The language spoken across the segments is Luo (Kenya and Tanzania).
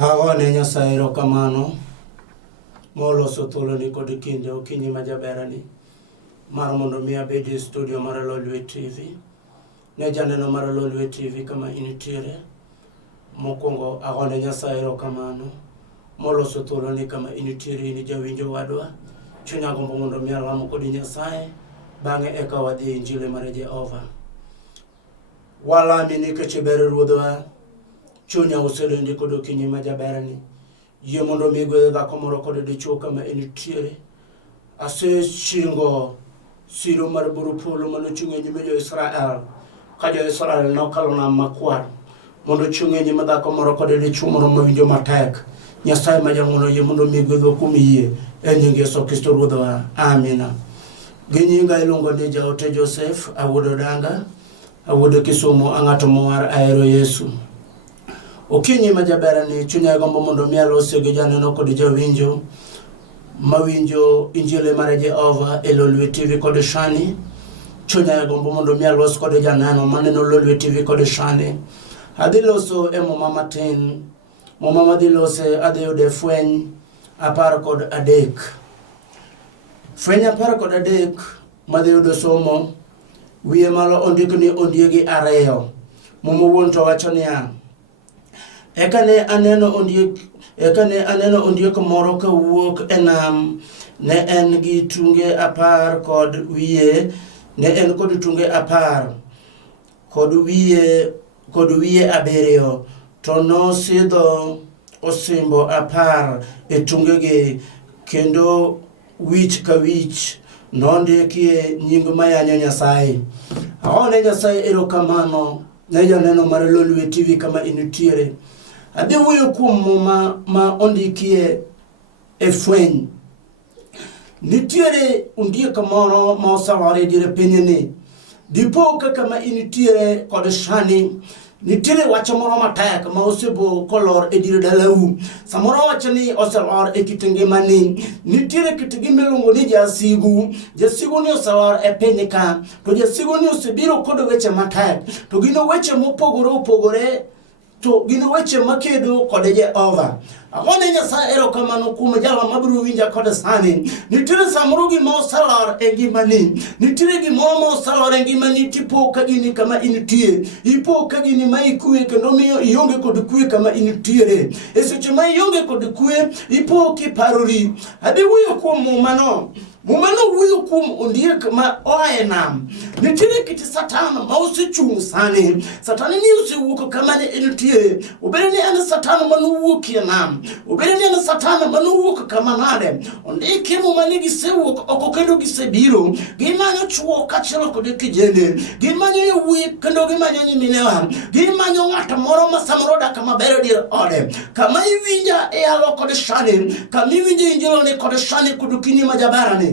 Awane Nyasaye erokamano moloso thuoloni kod kinde okinyi ma jaberani mar mondo mi abed e studio mar Lolwe TV. Ne janeno mar Lolwe TV kama intiere, mokwongo awane Nyasaye erokamano moloso thuoloni kama intiere in jawinjo wadwa. Chunya gombo mondo mi alamo kod Nyasaye, bang'e eka wadhi e Injili mar Jehova. Walami nikech ber Ruodhwa, chunya osedendi kod okinyi ma jaberani. Yie mondo mi gwedh dhako moro kod dichuo kama intiere. Asechingo siro mar buru polo manochung' e nyime jo-Israel, ka jo-Israel nokalo nam makwar, mondo chung' e nyime dhako moro kod dichuo moro mawinjo matek. Nyasaye ma jang'wono yie mondo mi gwedhwa kuom yie e nying Yesu Kristo Ruodhwa. Amina. Gi nyinga iluongo ni Jaote Joseph, awuodo danga, awuodo Kisumu, ang'ato mowar ahero Yesu. Okinyi ma jaberani chunya gombo mondo mi alose gi janeno kod jawinjo mawinjo Injili mar Jehova e Lolwe TV kod Shani. Chunya gombo mondo mi alos kod janeno maneno Lolwe TV kod Shani. Adhi loso e muma matin, muma madhi lose adhi yude fweny 13. Fweny 13 madhi yudo somo wiye malo ondik ni ondiegi ariyo. Muma wuon to wacho niya: Eka ne aneno ondiek moro ka wuok e nam, ne en gi tunge 10 kod wiye, ne en kod tunge 10 kod wiye 7, to nosidho osimbo 10 e tungegi, kendo wich ka wich nondikie nying mayanyo Nyasaye. Aone Nyasaye erokamano ne janeno mar Lolwe TV kama intiere. Adhi wuoyo kuom muma ma ondikie e fweny. Nitiere ondiek moro ma osawore diere pinyni. Dipo kaka ma intiere kod Shani, nitiere wach moro matek ma osebo kolor e dier dalau. Samoro wacho ni oselor e kit ngimani. Nitiere kit gimiluongo ni jasigu. Jasigu ni oselor e piny ka. To jasigu ni osebiro kod weche matek. To gino weche mopogore opogore. To gino weche makedo kod Jehova. Awane Nyasaye erokamano kuom jalo mabiro winja kod sani. Nitiere samoro gima oselor e ngimani. Nitiere gimoro ma oselor e ngimani tipo ka gini kama intie. Ipo ka gini ma ikue kendo miyo ionge kod kue kama intiere. E seche ma ionge kod kue, ipo kiparori. Adhi wuoyo kuom mumano. Mumano wuoyo kuom ondiek ma oa e nam. Nitiere kit Satan ma osechung' sani. Satan ni osewuok kama ne entie. Obed ni en Satan manowuok e nam. Obed ni en Satan manowuok kama nade. Ondiki muma ni gisewuok oko kendo gisebiro. Gimanyo chuo kaachiel kod kijende. Gimanyo yawuoyi kendo gimanyo nyiminewa. Gimanyo ng'at moro ma samoro dak maber dier ode. Kama iwinja e alo kod Shani. Kama iwinja Injili kod Shani kod okinyi ma jaberani.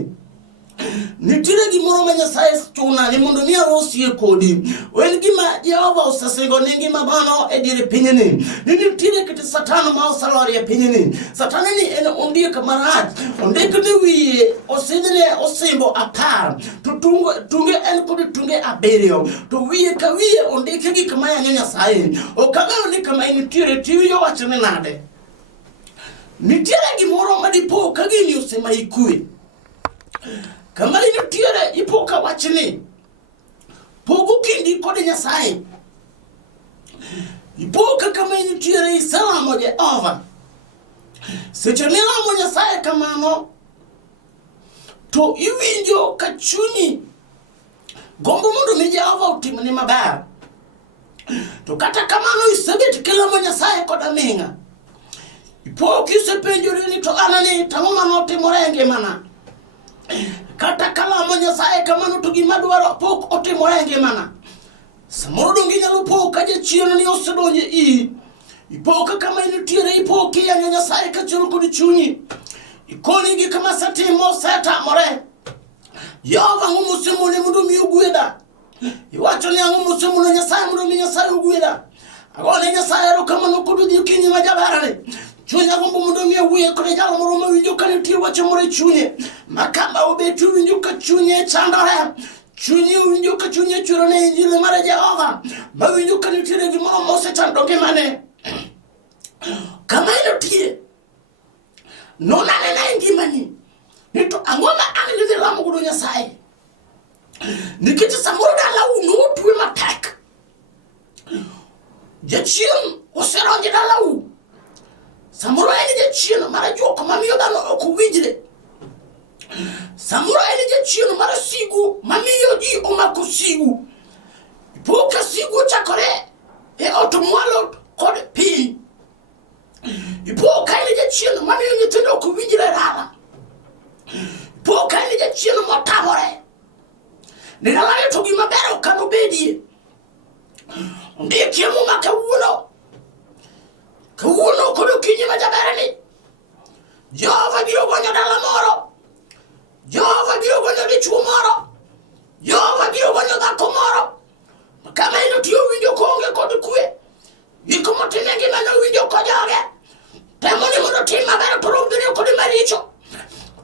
Nitiere gimoro ma Nyasaye chuna ni mondo mi arosie kodi. En gima Jehova osesingo ni ngima dhano e dier pinyni. Nitiere kit Satan ma oselor e pinyni. Satan ni en ondiek marach. Ondiek ni wiye osidhne osimbo 10. To tunge en kod tunge 7. To wiye ka wiye ondiek gik ma yanyo Nyasaye. Okagao ni kama nitiere tiwiyo wacho ni nade. Nitiere gimoro ma dipo ka gini osema ikue. Kama intiere ipo ka wachni pogo kindi kod Nyasaye. Ipo ka kama intiere isalamo Jehova. Seche milamo Nyasaye kamano, to iwinjo ka chunyi gombo mondo mi Jehova otimni maber. To kata kamano isebet kilamo Nyasaye kod aming'a. Ipo kisepenjori ni to anani tang'o manotimore e ngimana. Kata kalamo Nyasaye kamano to gima dwaro pok otimore e ngimana. Samoro dongi nyalo po ka jachien ni osedonje i. Ipo ka kama intiere ipo kiyanyo Nyasaye kaachiel kod chunyi. Ikoni gi kama setimo setamore. Yehova ang'o mosemone mondo mi ogwedha. Iwacho ni ang'o mosemone Nyasaye mondo mi Nyasaye ogwedha. Agone Nyasaye erokamano kod okinyi ma jaberani. Chunya gombo mondo mi awuoye kod jalo moro mawinjo ka nitie wach moro e chunye. Makamba obet winjo ka chunye chandore. Chunyi winjo ka chunye churo ne Injili mar Jehova. Mawinjo ka nitie gimoro mosechando ngimane. Kama nona na ngimani nito angoma angile lamu gudo Nyasaye nikiti samoro da lawu no tuwe matak jechien oseronje da lawu samoro ene jechien mara joko mamiyo dano okuwijire samoro ene jechien mara sigu mamiyo ji omakusigu ipoka sigu chakore e otomwalo kode pi ipoka ene jechien mamiyo nyitendo okuwijire rala ipoka ene jechien motamore nilalaye togi mabero kanobedi ndiye kiemu makawuno kodo kinyi majaberani Jehova biro gonyo dala moro Jehova biro gonyo dichuo moro Jehova biro gonyo dhako moro kama ino tiyo winjo konge kod kwe yiko motinegi mano winjo kojoge temoni mondo tim mabero to rombiri kod maricho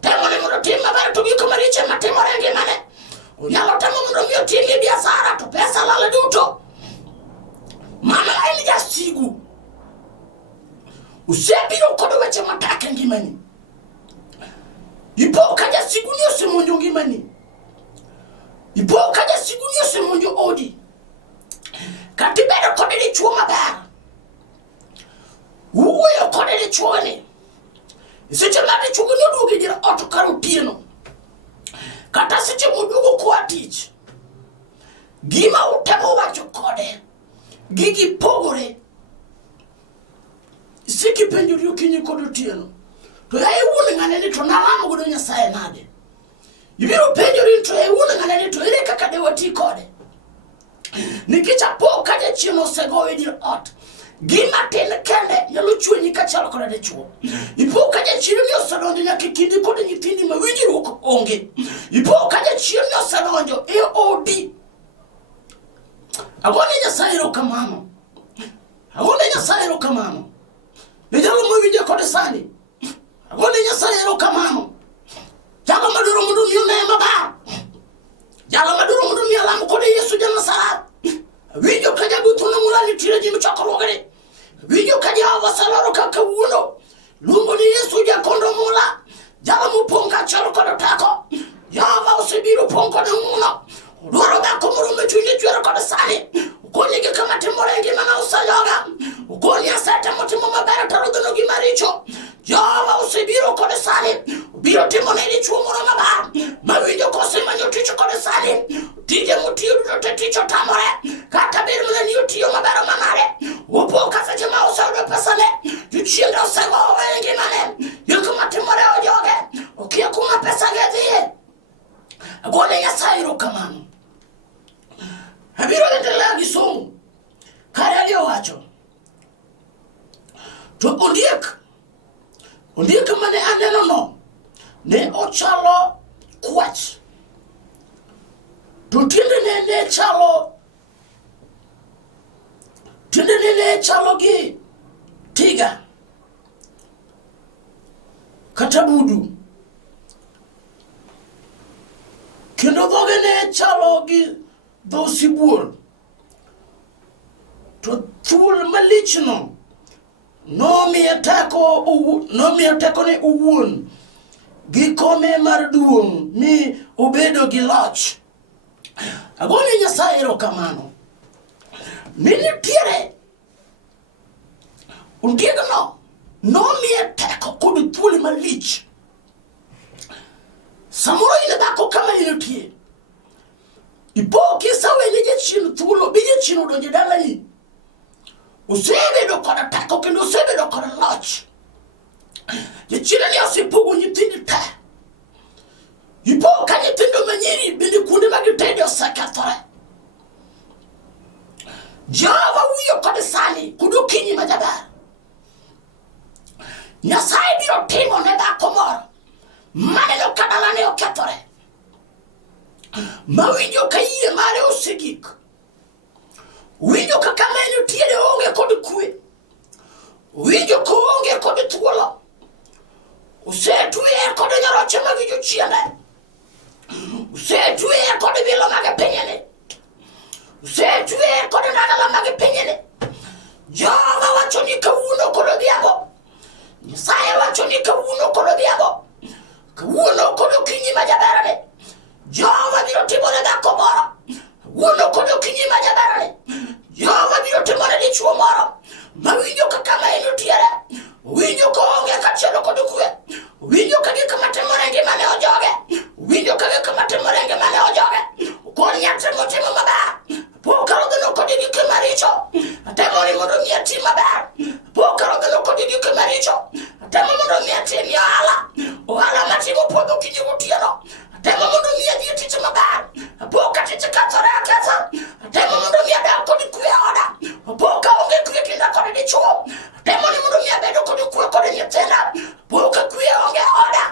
temoni mondo tim mabero to giko maricho matimorengi mane unyalo temo mondo miyo timi biashara to pesa lala duto mama elija sigu usebiro kodo weche matake ngimani ipo kaja sigu niyo semonjo ngimani ipo kaja sigu niyo semonjo odi katibedo kode di chuo maber uwe kode di chuo ni seche madi chuo ni oduogi jira oto karo tieno kata seche moduogo kwa tich gima utemo wacho kode gigi pogore siki penjuri okinyi kodo tieno to ya iwune ngane ni to nalamo godo Nyasaye nade ibiro penjuri to ya iwune ngane ni to ire kaka de wati kode nikicha po kaje chieno segowe dir ot gima tene kende nyalo chwenyi kachalo kode de chuo ipo kaje chieno ni osadonjo nyaka kindi kode nyitindi mawinjruok onge ipo kaje chieno ni osadonjo e odi agone Nyasaye erokamano agone Nyasaye erokamano nejalo mawinje kode sani agone Nyasaye erokamano jalo maduro mundu miyo nema ba jalo maduro mundu miyo lamu kode Yesu Janasara winjo kaja gutuno mulani tire jimi chokorogere winjo kaja avasaloro kakawuno lungo ni Yesu jakondo mula jalo muponga chalo kode tako yava usibiro pongo na muno Loro bako murume chunye chwero kode sani ukonye ge kama timorengi mana usayoga ukonye asete motimo mabere tarodono gimaricho Java usibiro kode sani ubiro timo nili chuo moro maba mawinjo kose manyo ticho kode sani tije mutiyo dudote ticho tamore kata biru mle niyo tiyo mabere manare upo kasa jema usaudo pesane juchienda usego wengi mane yukuma timore ojoge ukia kuma pesa gedhiye agone Nyasaye erokamano abiro endelea gi somo kare aliyo wacho to ondiek mane aneno no ne ochalo kwach to tiende ne chalo gi tiga kata budu kendo dhoge ne chalo gi dho sibuor to thuol malichno nomiye teko ne owuon gi kome mar duong' mi obedo gi loch agone Nyasaye erokamano ni nitiere ondiegno nomiye teko kod thuol malich samoro ine dhako kama inotie ipo kisawe ni jechino thulo bije chino donje dalani usebedo kod teko kendo usebedo kod loch jechino ni osipogo nyithindo te ipo ka nyithindo manyiri bende kuonde magitede osekethore Jehova wiyo kod sani kod okinyi majaber Nyasaye biro timo ne dhako moro maneno ka dalane okethore mawinjo ka yie mare osegik winjo ka kameno tiere onge kod kwe winjo ko onge kod thuolo usetuye kod nyoroche magijo chiende usetuye kod bilo mage pinyene usetuye kod ndagala mage pinyene Jehova wacho ni kawuono kod odhiambo Nyasaye wacho ni kawuono kod kinyima jaberane. Jehova biro timore dhako moro. Wuono kodo kinyima jaberane. Jehova biro timore dichuo moro. Mawinjo kaka ma inutiere. Winjo ko onge kachielo kodo kwe. Winjo kage kama timore ngimane ojoge. Winjo kage kama timore ngimane ojoge. Kon nyate motimo maber. Pokaro dhano kodi gi kimaricho. Atemo ni mondo mi atim maber. Pokaro dhano kodi gi kimaricho. Atemo mondo mi atim ohala. Ohala matimo podho kinyi gotieno. Atemo mondo mi adhi tich maber. Poka tich kathore aketha. Atemo mondo mi adak kodi kwe oda. Poka onge kwe kinda kodi dichuo. Atemo ni mondo mi abedo kodi kwe kodi nyithinda. Poka kwe onge oda.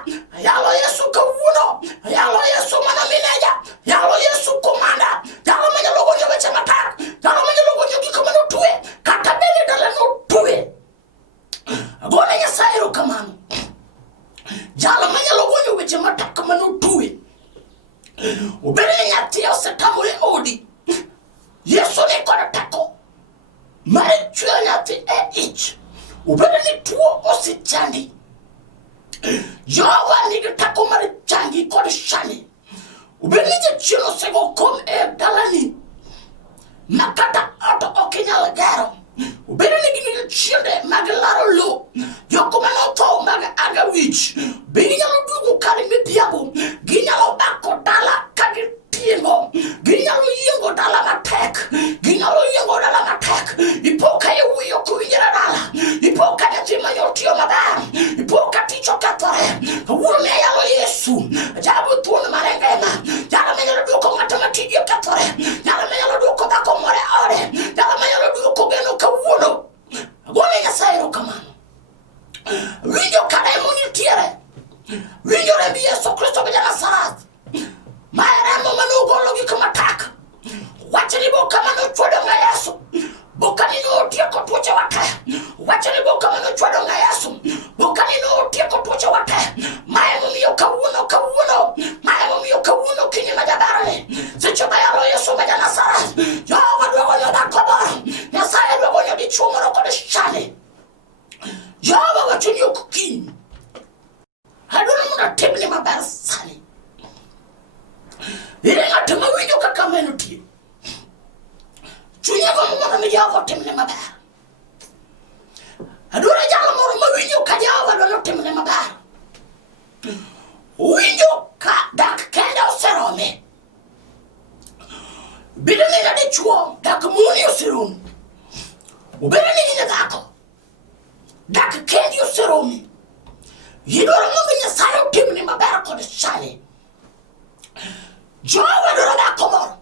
Yalo Yesu kawuono. Yalo Yesu mana mineja. Yalo Yesu komanda. Yalo manyalo gonyo weche matak. Yalo manyalo gonyo gik mano tuwe. Kata bende dalano tuwe. Gone Nyasaye erokamano. Jalo manyalo gonyo weche matak mano tuwe. Obere ni nyathi osetamore odi. Yesu ni kod teko mar chweyo nyathi e ich. Obere ni tuo osechandi. Jehova nigi teko mar changi kod shani. Obere ni jachien osego kom e dalani. Makata ot ok inyal gero. Obere ni gin chiende mag laro lo. Joko manotho mag aga wich. Be ginyalo duogo kar midhiambo. Ginyalo bako dala ka gitiengo. Ginyalo yiengo dala matek. Ginyalo yiengo dala matek. Ipoka e wiyo kuwinjira dala. Ipoka nyathi manyotiyo maber. Ipoka tich okethore. Wuone yalo Yesu. Jabu thuon marengema. Jalo manyalo duoko ng'ato matiji okethore. Jalo manyalo duoko dhako more ode. Jalo manyalo duoko geno kawuono. Gone Nyasaye erokamano. Winjo karemo nitiere. Winjo rembi Yesu Kristo bende Nasaret. Ma remo manogolo gik matak. Wache ni boka manochwodo nga Yesu. Boka ni notieko tuoche wate. Wache ni boka manochwodo nga Yesu. Boka ni notieko tuoche wate. Mae momiyo kawuono. Mae momiyo kawuono kinyima jaberane. Seche ma yalo Yesu bende Nasaret. Jehova dwogo nyo dhako moro. Nyasaye dwogo nyo dichuo moro kod shani. Jehova wacho ni ok kiny. Adwaro mondo atimni maber sani. Ire ng'ato mawinjo kaka meno tie. Chunye gombo mondo mi Jehova otimne maber. Adwaro jalo moro mawinjo ka Jehova dwaro timne maber. Winjo ka dak kende oserome. Bedo ni na dichuo dak muni oseromo. Obedo ni nyine dhako dak kendi oseromi. Yidwaro mondo Nyasaye otimni maber kod shani. Jehova dwaro dhako moro.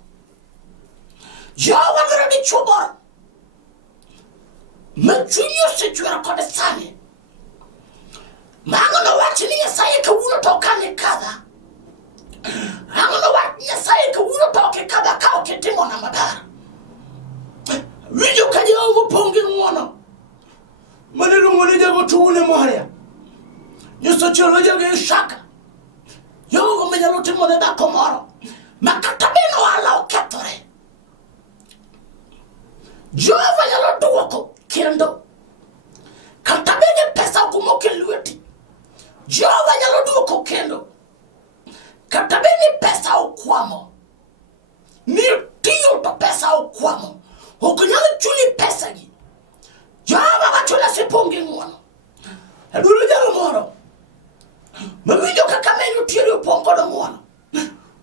Jehova dwaro dichuo moro. Ma chunye osechwero kod sani. Ang'o wach ni Nyasaye kawuono to okane kadha. Ang'o wach Nyasaye kawuono to ok kadha ka ok itimona maber. Winjo ka Jehova opong' gi ng'wono. Mane luongo ni jago tuune Maria. Nyosocholo joge shaka. Jehova manyalo timone dhako moro. Ma kata bende ohala okethore. Jehova nyalo duoko kendo. Kata bende pesa okumok e lweti. Jehova nyalo duoko kendo. Kata bende pesa okwamo. Ni tiyo to pesa okwamo. Ok nyalo chuli pesa gi. Jehova wacho ni asepong' gi ng'wono. Adwaro jalo moro mawinjo kaka meno tiere opong' kod ng'wono.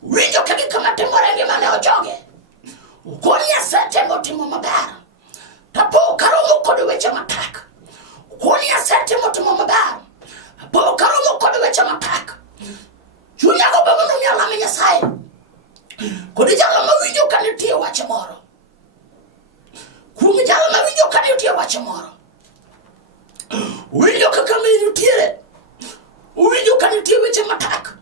Winjo ka gik matimore ngimane ojoge. Okoni asetemo timo maber. Tapo karomo kod weche matak. Okoni asetemo timo maber. Tapo karomo kod weche matak. Chunya go mondo mi alame Nyasaye. Kodi jalo mawinjo ka nitie wach moro. Kuom jalo mawinjo ka nitie wach moro. Winjo kaka meno tiere. Winjo ka nitie weche matak.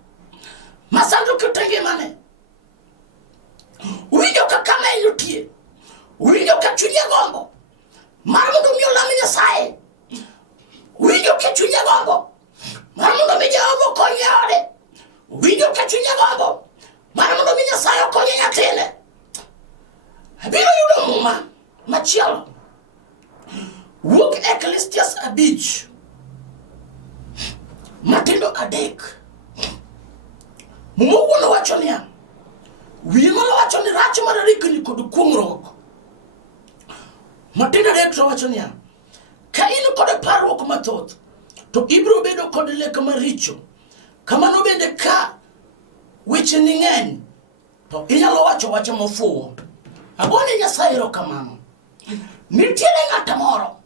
Masando kitenge mane. Winjo kaka meno tie. Winjo ka chunye gombo. Mar mondo mi olame Nyasaye. Winjo ka chunye gombo. Mar mondo mi Jehova okonye ode. Winjo ka chunye gombo. Mar mondo mi Nyasaye okonye nyathine. Abiro yudo muma machielo. Wuok Ecclesiastes 5. Matindo 3. Mumo wono wacho niya, wingo wacho ni rach mar rikni kod kuong'ruok. Matinda dek to wacho niya, ka in kod parruok mathoth, to ibro bedo kod lek maricho. Kamano bende ka weche ni ng'eny, to inyalo wacho wache mofuwo. Agone Nyasaye erokamano. Nitiere ng'at moro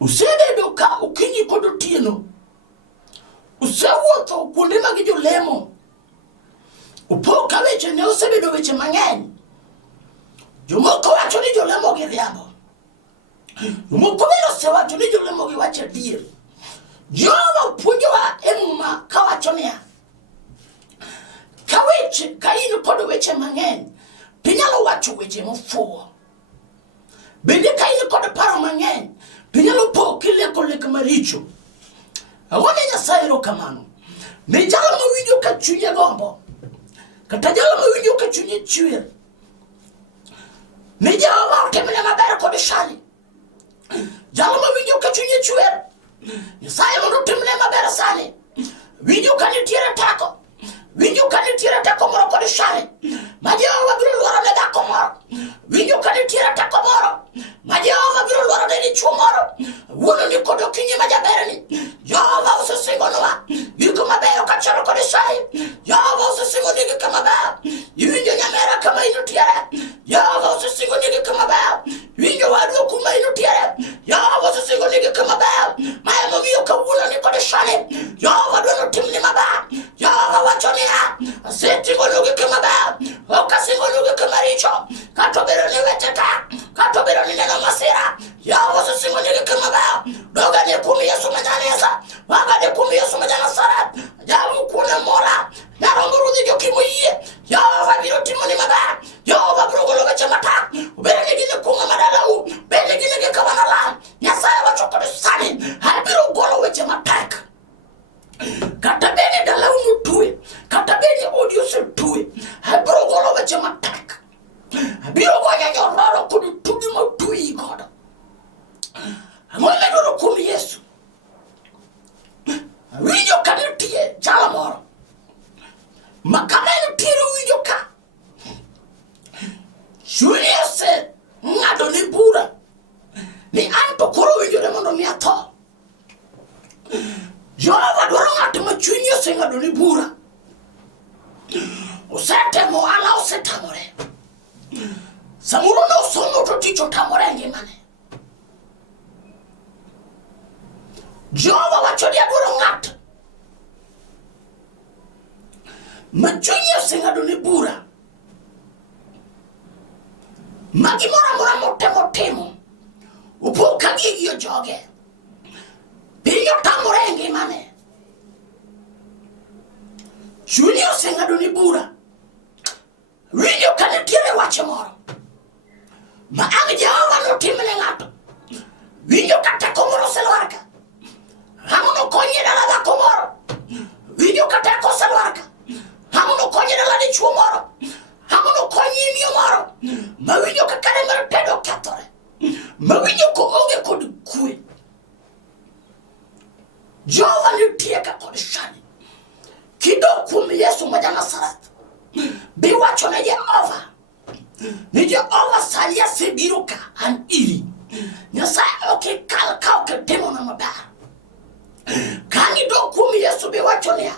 usebedo ka okinyi kod otieno, usewuotho kuonde mag jolemo, upo ka weche ne osebedo weche mang'eny. Jomoko wacho ni jolemo gi riambo, jomoko bende osewacho ni jolemo gi wacho adier. Joma puonjowa e muma ka wacho niya, ka in kod weche mang'eny, pinyalo wacho weche mofuwo. Bende ka in kod paro mang'eny, pinyalo po kileko lek maricho. Agone Nyasaye erokamano ne jalo mawinjo ka chunye gombo, kata jalo mawinjo ka chunye chwer, ne Jehova otimne maber kod shani. Jalo mawinjo ka chunye chwer, Nyasaye mondo otimne maber sani. Winjo ka nitiere tako, winjo ka nitiere tako moro kod shani ma Jehova biro luoro ne dhako moro. Winjo ka nitiere tako moro ma Jehova biro luoro ne dichuo moro. Wuono ni kod okinyi ma jaberni, Jehova osesingonwa gik mabeyo kachalo kod shani. Jehova osesingo ni gik mabeyo. Iwinjo nyamera kama inutiere, Jehova osesingo ni gik mabeyo. Winjo wadwa kuma inutiere, Jehova osesingo ni gik mabeyo. Maya momiyo kawuono ni kod shani, Jehova dwaro timni maber. Jehova wacho niya, asetingo ni gik mabeyo, ok asingo ni gik maricho. Kata obedo ni weche tek, kata obedo ni neno masira, Jehova osesingo ni gik mabeyo. Doga ni kuom Yesu ma Janesa, waga ni kuom Yesu ma Janasaret. Jamu kuone mola, nyarombo rudhi joki moyie, Jehova biro timo ni maber. Jehova biro golo weche matek. Obedo ni gine kunga madalau, bende gine gik manalam, Nyasaye wacho kod sani, biro golo weche matek. Kata bende dalau mutue, kata bende odi osetue, biro golo weche matek. Biro gonya nyororo kod tudi motui godo. Ang'oe dwaro kuom Yesu. Winjo ka nitie jalo moro ma kama nitiere winjo ka chunye ng'ado ni bura ni an to koro winjore mondo mi atho. Jehova dwaro ng'at ma chunye oseng'ado ni bura, osetemo ohala osetamore, samoro nosomo to tich otamore e ngimane. Jehova wacho ni adwaro ng'at ma chunye oseng'ado ni bura, ma gimoro amora motemo timo opo ka gigi ojoge, piny otamore e ngimane. Chunye oseng'ado ni bura, winjo ka nitiere wach moro ma ang' Jehova notimne ng'ato. Winjo ka teko moro oselwar ka, ang' nokonye dala dhako moro. Winjo ka teko oselwar ka, ang' nokonye dala dichuo moro, ang' nokonye miyo moro ma winjo ka kare mar tedo kethore, ma winjo ko onge kod kwe. Jehova nitie ka kod shani. Kidok kuom Yesu ma Janasaret, biwacho ne Jehova ni Jehova sani asebiro ka an iri. Nyasaye ok kal ka ok timona maber. Kang' idok kuom Yesu biwacho niya,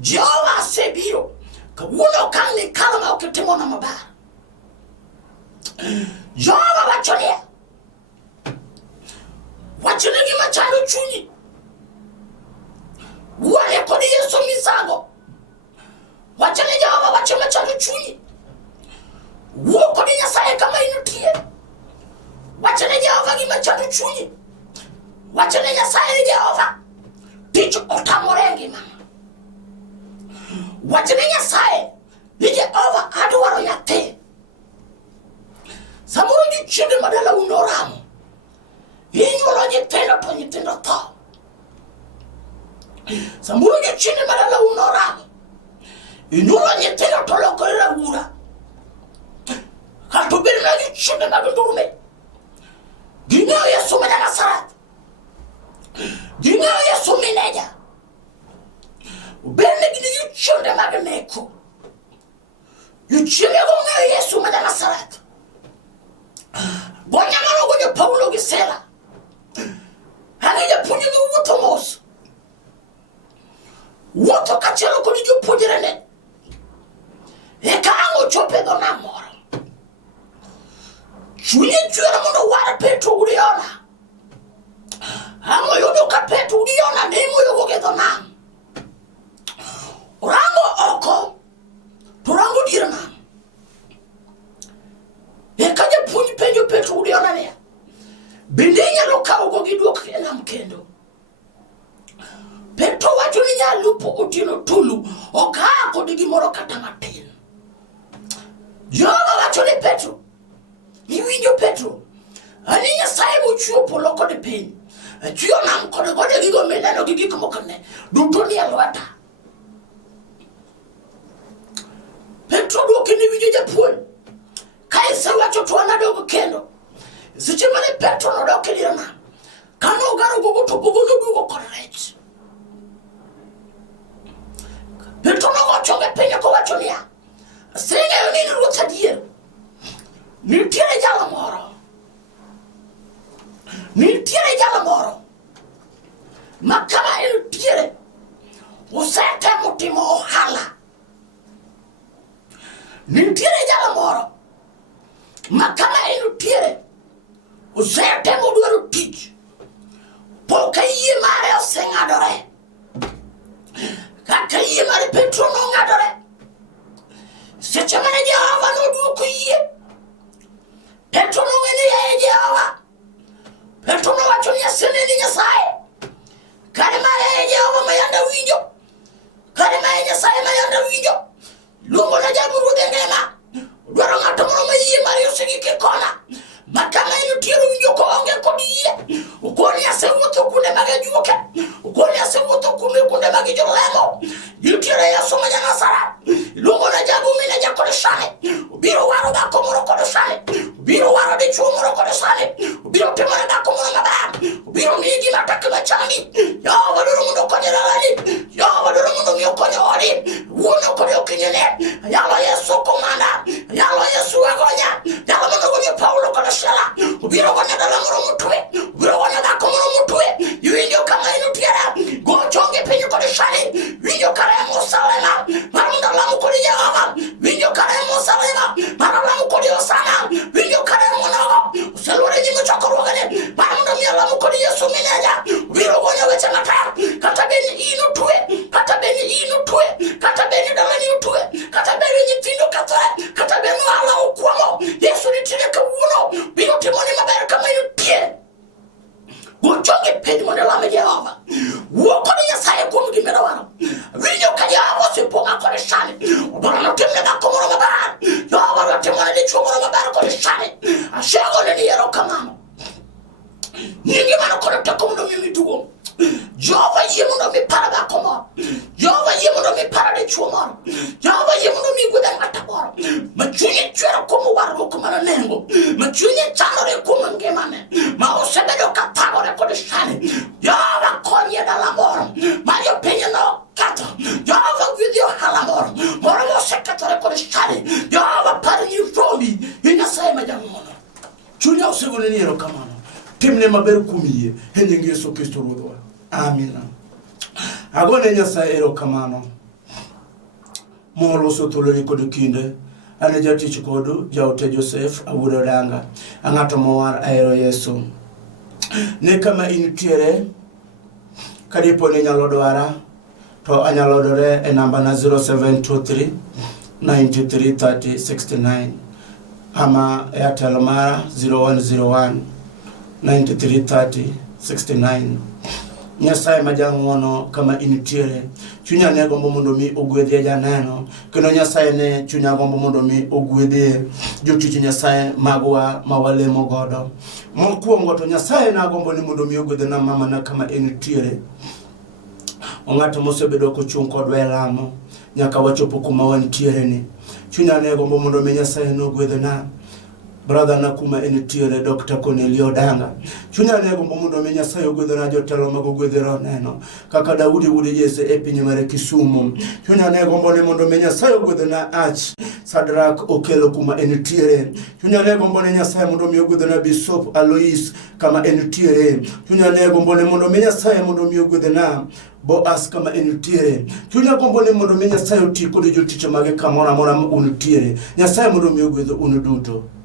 Jehova asebiro kawuono kang' ni kal ma ok timona maber. Jehova wacho niya, wachne gima chando chunyi, wuoye kod Yesu misango. Wachne Jehova wacho ma chando chunyi, wuo kod Nyasaye kama intie. Wachne Jehova gima chando chunyi, wachne Nyasaye Jehova tich otamore e ngimana. Wachne Nyasaye ni Jehova adwaro nyathi. Samoro jochiende madala unoramo, inyuolo nyithindo to nyithindo tho. Samoro jochiende madala unoramo, inyuolo nyithindo to lokore raura. Kata obedo na jochiende mag ndurme, ging'eyo Yesu ma Janasaret, ging'eyo Yesu mineja. chunde magneko yuchile gonga Yesu ma Nazareth bonya mano gonyo Paulo gisela hanija punyo wuto mos woto kachelo ko dijo pudirene e kango chope do na moro chunye chwera mondo wara Petro uriona amo yodo ka Petro uriona nemo yogo gedo na orango oko turango dirana e kaje punyi penjo Petro uriona ne bindenya lokawo go gidwok enam kendo Petro wacho ni nyalupo otino tulu okako digi moro kata matin Jehova wacho ni Petro iwinjo Petro ani Nyasaye mochuo polo kod piny chuo nam kod gode gigo mileno gi gik moko ne duto ni alwata Petro duoke ni winjo japuonj kae se wacho to anadogo kendo seche mane Petro nodoke dirana kano garo gogo to gogo noduogo kod rech Petro nowacho ge piny ko wacho niya sing'eyo ni ruoth adier nitiere jalo moro ma kama entiere osetemo timo ohala nitiere jalo moro ma kama entiere osetemo dwaro tich poka yie mare oseng'adore kaka yie mare Petro nong'adore seche mane Jehova noduoko yie Petro nong'eni ye Jehova Petro nowacho ni asene ni Nyasaye kare ma Jehova ma yanda winjo kare ma Nyasaye ma yanda winjo luongo na jaburu de ngema dwaro ng'ato moro ma yie mare osegike kona makama entiere winjo ko onge kod yie ukoni asewuotho kunde mag ajuoke ukoni asewuotho kunde mag jolemo nitiere Yesu ma Nazareth luongo na jabumi na jakod shane ubiro waro dhako moro kod shane ubiro waro dichuo moro kod shane ubiro timore dhako moro maber ubiro miyi gima tek machandi Jehova dwaro mondo okonye dalani Jehova dwaro mondo mi okonye odi wuono kod okinyene yalo Yesu komanda yalo Yesu agonya yalo mondo ogonye Paulo kod Sila ubiro gonya dala moro mutwe ubiro gonya dhako moro mutwe iwinjo kama entiere go chonge piny kod shane winjo karemo salema marundo lamu kod Jehova winjo karemo salema maralamu kod Osana winjo karemo nogo uselwore nyime chokorwagane marundo mialamu kod Yesu mineja ubiro gonya weche matar kata beni inutwe kata beni inutwe kata beni dalani utwe kata beni nyithindo kata beni ala ukwamo Yesu nitine kawuono biro timoni maber kama inutie Gochoge pedi mo nella Jehova. Wuoko ni Nyasaye kuom gimera wano. Winjo ka Jehova seponga kod shani. Odoro no timne dhako moro maber. Jehova no timone dichuo moro maber kod shani. Asego ni ero kamano. Nyingi mano kod teko mondo mi duong. Jehova yie mondo mi para dhako moro. Jehova yie mondo mi para dichuo moro. Jehova yie mondo mi gwedha ng'ata moro. Ma chunye chwero kuom waro kumana nengo. Ma chunye chandore kuom ngimane. Ma osebedo ka thagore kod shani. Jehova konye dala moro. Ma jopiny no kato. Jehova gwedhi ohala moro. Moro mosekethore kod shani. Jehova paro ni rombi. Nyasaye ma jang'wono. Chunya osegone ni erokamano. Timne maber kuom yie. E nying Yesu Kristo Ruodhwa. Amina. Agone Nyasaye erokamano. Moloso thuoloni kod kinde. Ane jatich kodu, jaote Joseph, awuodo danga. Ang'ato mowar ahero Yesu. Ne kama intiere, kadipo ni nyalo dwara, to anyalo dore e namba na 0723 93 30 69. Ama Airtel mara 0101 93 30 69. Nyasaye ma jang'wono kama intiere, chunya ne gombo mondo mi ogwedhi janeno, kendo Nyasaye ne chunya gombo mondo mi ogwedhi jotich Nyasaye magwa mawalemo godo. Mokwongo to Nyasaye na gombo ni mondo mi ogwedhi na mama na kama intiere. Ong'ato mosebedo kochung' kodwa e lamo nyaka wachopo kuma wantiere ni. Chunya ne gombo mondo mi Nyasaye no gwedhi na brother na kuma enitiere Dr. Cornelio Danga. Chunya nego mondo mi Nyasaye ogwedhona jotelo mag ogwedhero neno kaka Daudi wude Jesse e piny mar Kisumu. Chunya nego mondo mi Nyasaye ogwedhona Ach Sadrak Okelo kuma enitiere. Chunya nego mondo Nyasaye mondo mi ogwedhona Bishop Alois kama enitiere. Chunya nego mondo mi Nyasaye mondo mi ogwedhona Boaz kama enitiere. Chunya gombone mondo mi Nyasaye oti kod jotich mage kamoro amora untiere. Nyasaye mondo mi ogwedho un duto.